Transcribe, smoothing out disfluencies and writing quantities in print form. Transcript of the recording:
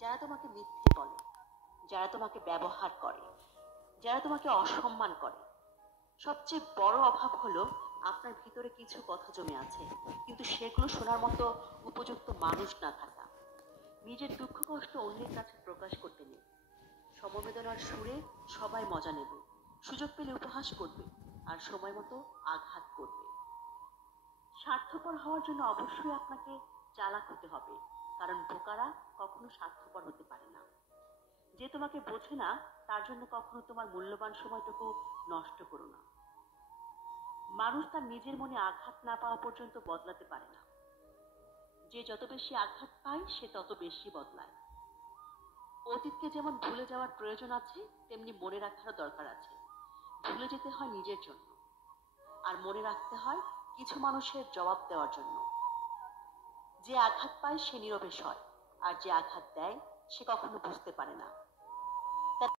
যারা তোমাকে মিথ্যে বলে, যারা তোমাকে ব্যবহার করে, যারা তোমাকে অসম্মান করে, সবচেয়ে বড় অভাব হলো আপনার ভিতরে কিছু কথা জমে আছে, কিন্তু সেগুলো শোনার মতো উপযুক্ত মানুষ না থাকা। নিজের দুঃখ কষ্ট অন্যের কাছে প্রকাশ করতে নেই। সমবেদনার সুরে সবাই মজা নেবে, সুযোগ পেলে উপহাস করবে, আর সময় মতো আঘাত করবে। স্বার্থপর হওয়ার জন্য অবশ্যই আপনাকে চালাক হতে হবে, কারণ বোকারা কখনো স্বার্থপর হতে পারে না। যে তোমাকে বোঝে না তার জন্য কখনো তোমার মূল্যবান সময়টুকু নষ্ট করো না। মানুষ তার নিজের মনে আঘাত না পাওয়া পর্যন্ত বদলাতে পারে না। যে যত বেশি আঘাত পায় সে তত বেশি বদলায়। অতীতকে যেমন ভুলে যাওয়ার প্রয়োজন আছে, তেমনি মনে রাখারও দরকার আছে। ভুলে যেতে হয় নিজের জন্য, আর মনে রাখতে হয় কিছু মানুষের জবাব দেওয়ার জন্য। যে আঘাত পায় সে নীরবে সয়, আর যে আঘাত দেয় সে কখনো বুঝতে পারে না।